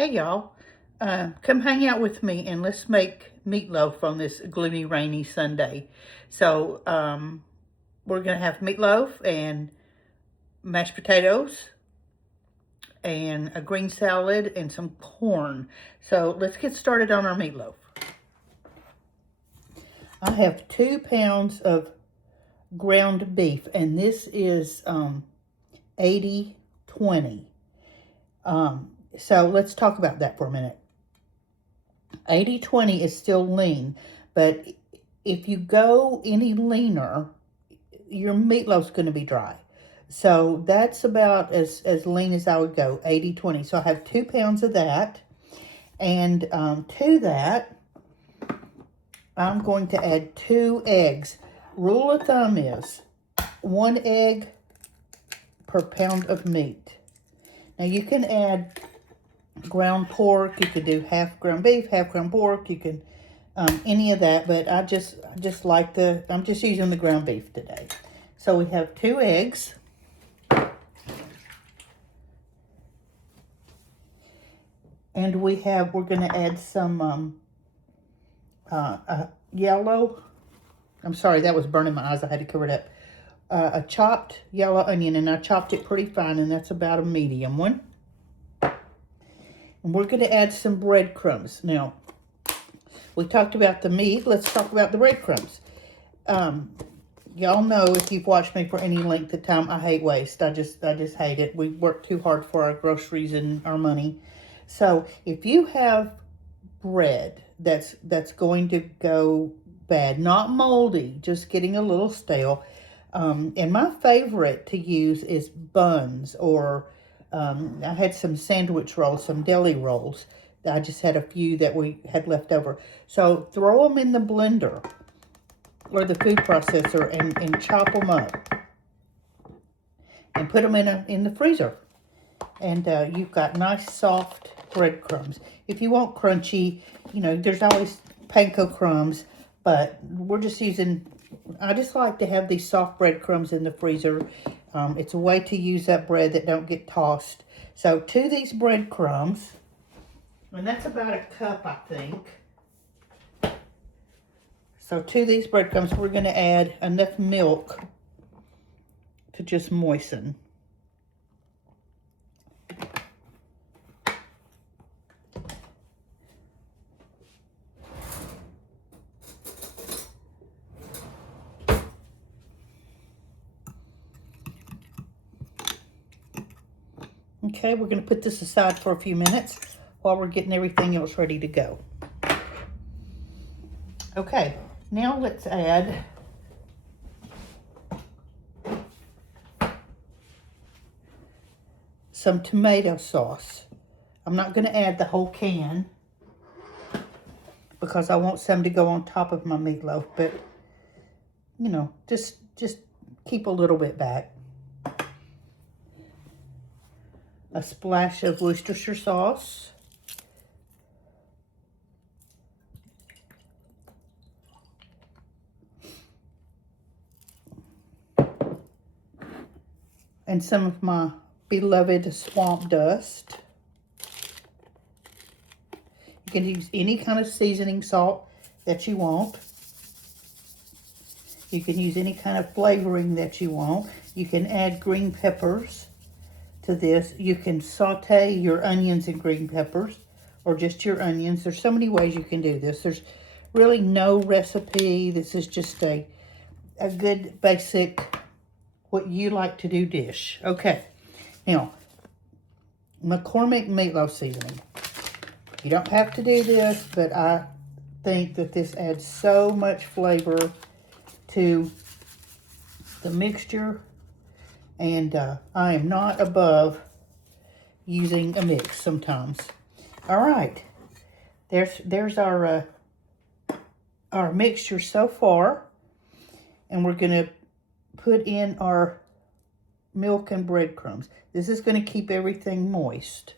Hey y'all, come hang out with me and let's make meatloaf on this gloomy, rainy Sunday. So we're going to have meatloaf and mashed potatoes and a green salad and some corn. So let's get started on our meatloaf. I have 2 pounds of ground beef, and this is 80/20. So let's talk about that for a minute. 80/20 is still lean, but if you go any leaner, your meatloaf's going to be dry. So that's about as lean as I would go, 80/20. So I have 2 pounds of that. And to that, I'm going to add 2 eggs. Rule of thumb is 1 egg per pound of meat. Now you can add ground pork. You could do half ground beef, half ground pork. You can any of that, but I just like I'm just using the ground beef today. So we have 2 eggs. And we're going to add some yellow. I'm sorry, that was burning my eyes. I had to cover it up. A chopped yellow onion, and I chopped it pretty fine, and that's about a medium one. And we're going to add some breadcrumbs. Now, we talked about the meat. Let's talk about the breadcrumbs. Y'all know, if you've watched me for any length of time, I hate waste. I just hate it. We work too hard for our groceries and our money. So if you have bread that's going to go bad, not moldy, just getting a little stale, and my favorite to use is buns, or I had some sandwich rolls, some deli rolls. I just had a few that we had left over. So throw them in the blender or the food processor and chop them up and put them in the freezer. And you've got nice soft breadcrumbs. If you want crunchy, there's always panko crumbs, but we're just using, I just like to have these soft breadcrumbs in the freezer. It's a way to use up bread that don't get tossed. So to these breadcrumbs, and that's about a cup, I think. So to these breadcrumbs, we're going to add enough milk to just moisten. Okay, we're going to put this aside for a few minutes while we're getting everything else ready to go. Okay, now let's add some tomato sauce. I'm not going to add the whole can because I want some to go on top of my meatloaf, but just keep a little bit back. A splash of Worcestershire sauce. And some of my beloved swamp dust. You can use any kind of seasoning salt that you want. You can use any kind of flavoring that you want. You can add green peppers to this. You can saute your onions and green peppers, or just your onions. There's so many ways you can do this. There's really no recipe. This is just a good basic, what you like to do dish. Okay, now, McCormick meatloaf seasoning. You don't have to do this, but I think that this adds so much flavor to the mixture, and I am not above using a mix sometimes. All right, there's our mixture so far, and we're gonna put in our milk and breadcrumbs. This is going to keep everything moist.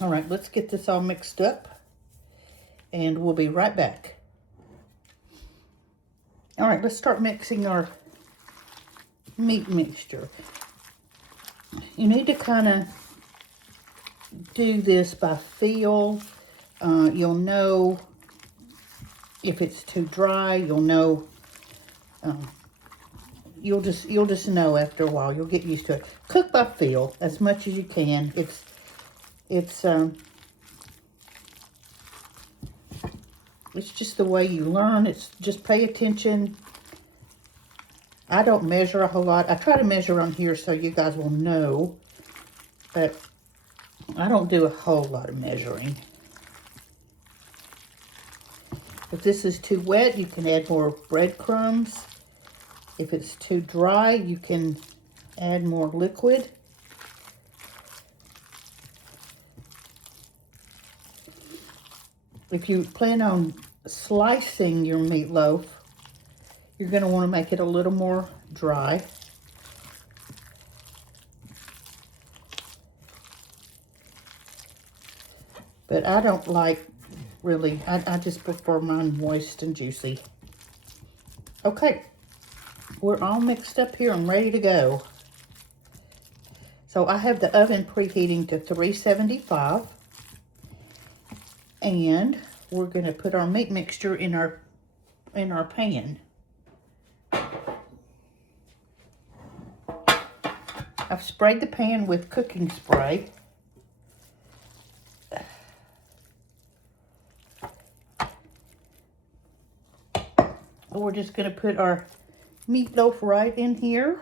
All right, let's get this all mixed up, and we'll be right back. All right, let's start mixing our meat mixture. You need to kind of do this by feel. You'll know if it's too dry. You'll know. You'll just know after a while. You'll get used to it. Cook by feel as much as you can. It's just the way you learn. It's just pay attention. I don't measure a whole lot. I try to measure on here so you guys will know, but I don't do a whole lot of measuring. If this is too wet, you can add more breadcrumbs. If it's too dry, you can add more liquid. If you plan on slicing your meatloaf, you're going to want to make it a little more dry. But I don't like, really, I just prefer mine moist and juicy. Okay, we're all mixed up here. I'm ready to go. So I have the oven preheating to 375. And we're going to put our meat mixture in our pan. I've sprayed the pan with cooking spray. We're just going to put our meatloaf right in here.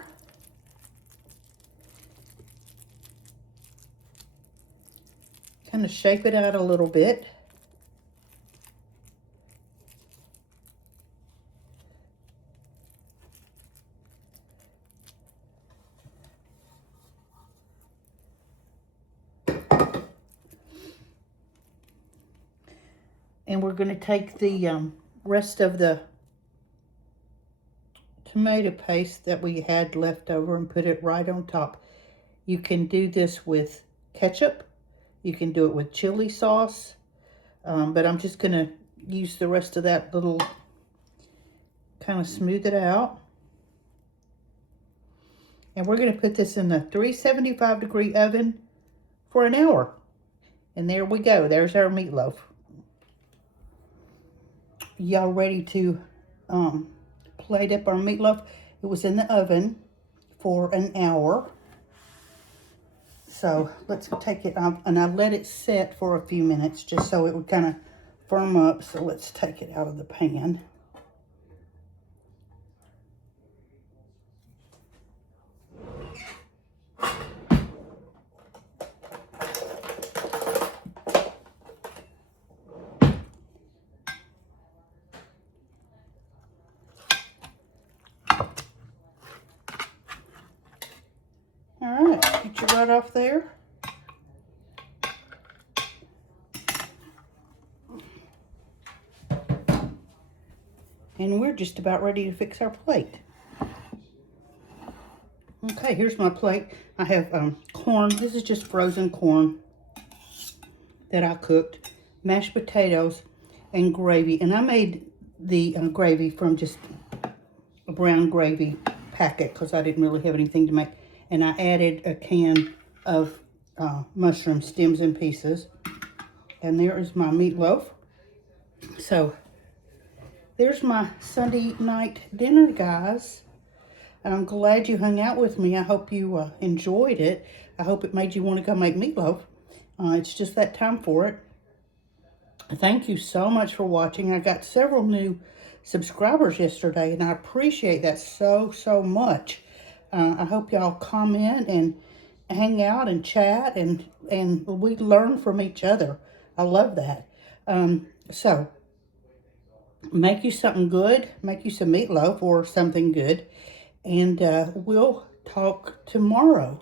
Kind of shape it out a little bit. And we're going to take the rest of the tomato paste that we had left over and put it right on top. You can do this with ketchup. You can do it with chili sauce. But I'm just going to use the rest of that little, kind of smooth it out. And we're going to put this in the 375-degree oven for an hour. And there we go. There's our meatloaf. Y'all ready to plate up our meatloaf? It was in the oven for an hour. So let's take it out, and I let it set for a few minutes just so it would kind of firm up. So let's take it out of the pan. All right, get your right off there. And we're just about ready to fix our plate. Okay, here's my plate. I have corn. This is just frozen corn that I cooked, mashed potatoes, and gravy. And I made the gravy from just a brown gravy packet because I didn't really have anything to make. And I added a can of mushroom stems and pieces. And there is my meatloaf. So there's my Sunday night dinner, guys. And I'm glad you hung out with me. I hope you enjoyed it. I hope it made you want to go make meatloaf. It's just that time for it. Thank you so much for watching. I got several new subscribers yesterday, and I appreciate that so, so much. I hope y'all comment and hang out and chat, and we learn from each other. I love that. So, make you something good. Make you some meatloaf or something good. And we'll talk tomorrow.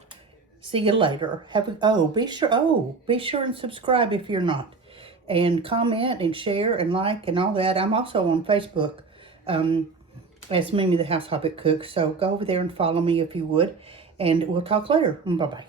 See you later. Be sure and subscribe if you're not. And comment and share and like and all that. I'm also on Facebook as Mimi the House Hobbit Cook. So go over there and follow me if you would. And we'll talk later. Bye-bye.